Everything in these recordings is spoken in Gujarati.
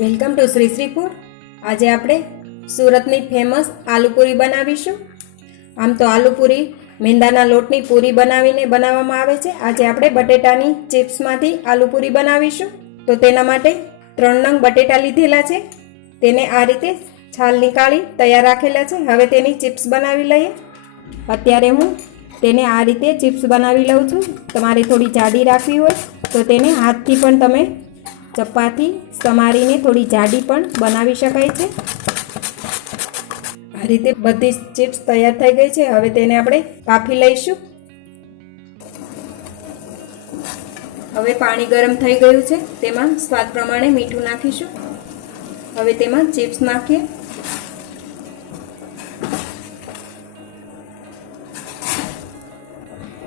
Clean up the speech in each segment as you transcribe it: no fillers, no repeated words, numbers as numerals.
Welcome to Shri Shri food. આજે આપણે સુરતની ફેમસ આલુપૂરી બનાવીશું। આમ તો આલુપૂરી મેંદાના લોટની પૂરી બનાવીને બનાવવામાં આવે છે। આજે આપણે બટેટાની ચિપ્સમાંથી આલુપૂરી બનાવીશું। તો તેના માટે 3 નંગ બટેટા લીધેલા છે, તેને આ રીતે છાલ નીકાળી તૈયાર રાખેલા છે। હવે તેની ચિપ્સ બનાવી લઈએ। અત્યારે હું તેને આ રીતે ચિપ્સ બનાવી લઉં છું। તમારે થોડી જાડી રાખવી હોય તો તેને હાથથી પણ તમે ચપ્પાથી સમારીને થોડી જાડી પણ બનાવી શકાય છે। આ રીતે બધી ચિપ્સ તૈયાર થઈ ગઈ છે। હવે તેને આપણે બાફી લઈશું। હવે પાણી ગરમ થઈ ગયું છે, તેમાં સ્વાદ પ્રમાણે મીઠું નાખીશું। હવે તેમાં ચિપ્સ નાખીએ।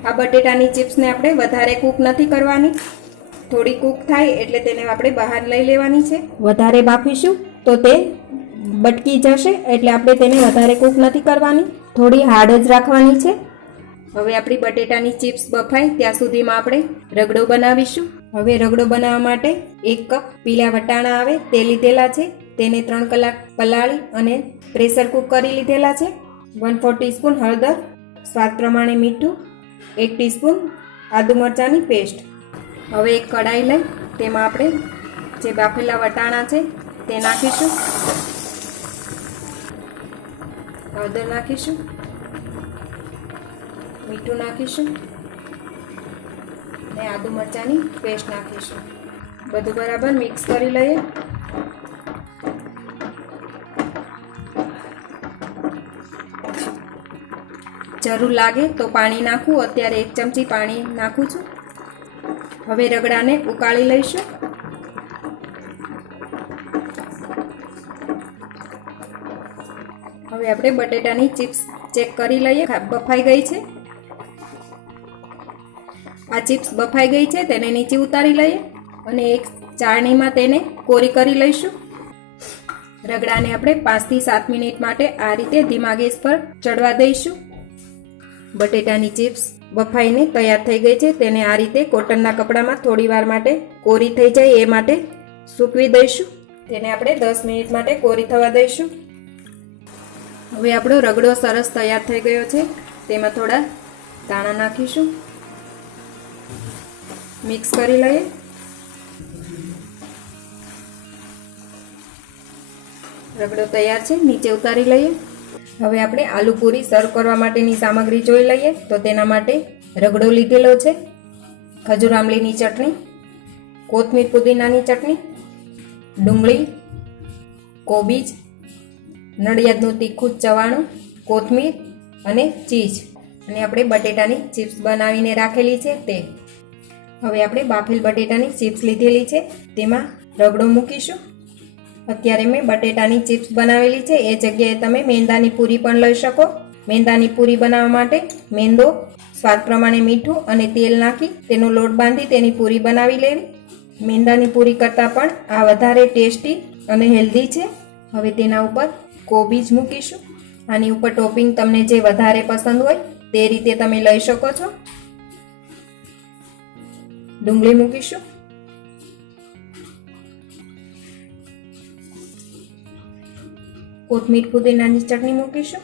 આ બટેટાની ચિપ્સને આપણે વધારે કૂક નથી કરવાની, થોડી કૂક થાય એટલે તેને આપણે બહાર લઈ લેવાની છે। વધારે બાફીશું તો તે બટકી જશે, એટલે આપણે તેને વધારે કૂક નથી કરવાની, થોડી હાર્ડ જ રાખવાની છે। હવે આપણી બટેટાની ચિપ્સ બફાય ત્યાં સુધીમાં આપણે રગડો બનાવીશું। હવે રગડો બનાવવા માટે 1 કપ પીળા વટાણા આવે તે લીધેલા છે, તેને 3 કલાક પલાળી અને પ્રેશર કૂક કરી લીધેલા છે। 1/4 ટીસ્પૂન હળદર, સ્વાદ પ્રમાણે મીઠું, 1 ટીસ્પૂન આદુ મરચાંની પેસ્ટ। હવે એક કઢાઈ લઈ તેમાં આપણે જે બાફેલા વટાણા છે તે નાખીશું, હળદર નાખીશું, મીઠું નાખીશું અને આદુ મરચાંની પેસ્ટ નાખીશું। બધું બરાબર મિક્સ કરી લઈએ। જરૂર લાગે તો પાણી નાખું, અત્યારે 1 ચમચી પાણી નાખું છું। હવે રગડાને ઉકાળી લઈશું। હવે આપણે બટેટાની ચિપ્સ ચેક કરી લઈએ, બફાઈ ગઈ છે। આ ચિપ્સ બફાઈ ગઈ છે, તેને નીચે ઉતારી લઈએ અને એક ચાળણીમાં તેને કોરી કરી લઈશું। રગડાને આપણે 5 થી 7 મિનિટ માટે આ રીતે ધીમા ગેસ પર ચડવા દઈશું। બટેટાની ચિપ્સ બફાઈને તૈયાર થઈ ગઈ છે, તેને આ રીતે કોટનના કપડામાં થોડી વાર માટે કોરી થઈ જાય એ માટે સૂકવી દઈશું। તેને આપણે 10 મિનિટ માટે કોરી થવા દઈશું। હવે આપણો રગડો સરસ તૈયાર થઈ ગયો છે, તેમાં થોડા દાણા નાખીશું, મિક્સ કરી લઈએ। રગડો તૈયાર છે, નીચે ઉતારી લઈએ। હવે આપણે આલુપૂરી સર્વ કરવા માટેની સામગ્રી જોઈ લઈએ। તો તેના માટે રગડો લીધેલો છે, ખજૂર આમલીની ચટણી, કોથમીર પુદીનાની ચટણી, ડુંગળી, કોબીજ, નડિયાદનું તીખું ચવાણું, કોથમીર અને ચીઝ, અને આપણે બટેટાની ચિપ્સ બનાવીને રાખેલી છે તે। હવે આપણે બાફેલ બટેટાની ચિપ્સ લીધેલી છે, તેમાં રગડો મૂકીશું। અત્યારે મેં બટેટાની ચિપ્સ બનાવેલી છે, એ જગ્યાએ તમે મેંદાની પૂરી પણ લઈ શકો। મેંદાની પૂરી બનાવવા માટે મેંદો, સ્વાદ પ્રમાણે મીઠું અને તેલ નાખી તેનો લોટ બાંધી તેની પૂરી બનાવી લેવી। મેંદાની પૂરી કરતાં પણ આ વધારે ટેસ્ટી અને હેલ્ધી છે। હવે તેના ઉપર કોબીજ મૂકીશું। આની ઉપર ટોપિંગ તમને જે વધારે પસંદ હોય તે રીતે તમે લઈ શકો છો। ડુંગળી મૂકીશું, કોથમીર પુદીનાની ચટણી મૂકીશું,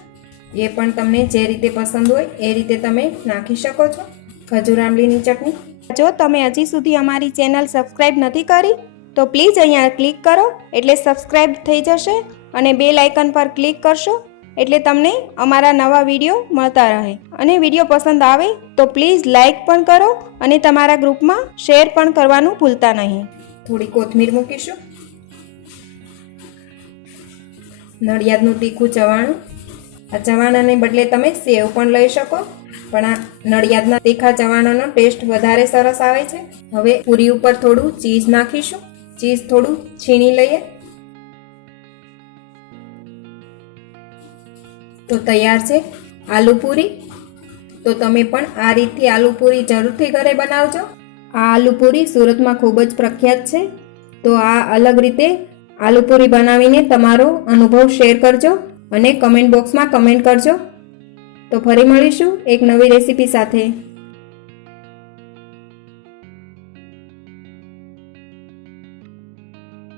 એ પણ તમને જે રીતે પસંદ હોય એ રીતે તમે નાખી શકો છો। ખજૂર આમલીની ચટણી। જો તમે હજી સુધી અમારી ચેનલ સબસ્ક્રાઈબ નથી કરી તો પ્લીઝ અહીંયા ક્લિક કરો એટલે સબસ્ક્રાઈબ થઈ જશે, અને બેલ આઇકન પર ક્લિક કરશો એટલે તમને અમારા નવા વિડીયો મળતા રહે। અને વિડીયો પસંદ આવે તો પ્લીઝ લાઈક પણ કરો અને તમારા ગ્રુપમાં શેર પણ કરવાનું ભૂલતા નહીં। થોડી કોથમીર મૂકીશું, નડિયાદનું તીખું ચવાણું। આ ચવાણાને બદલે તમે સેવ પણ લઈ શકો, પણ આ નડિયાદના તીખા ચવાણાનો ટેસ્ટ વધારે સરસ આવે છે। હવે પૂરી ઉપર થોડું ચીઝ નાખીશું, ચીઝ થોડું છીણી લઈએ। તો તૈયાર છે આલુપૂરી। તો તમે પણ આ રીતથી આલુપૂરી જરૂરથી ઘરે બનાવજો। આ આલુપૂરી સુરતમાં ખૂબ જ પ્રખ્યાત છે। તો આ અલગ રીતે આલુપૂરી બનાવીને તમારો અનુભવ શેર કરજો અને કમેન્ટ બોક્સમાં કમેન્ટ કરજો। તો ફરી મળીશું એક નવી રેસીપી સાથે।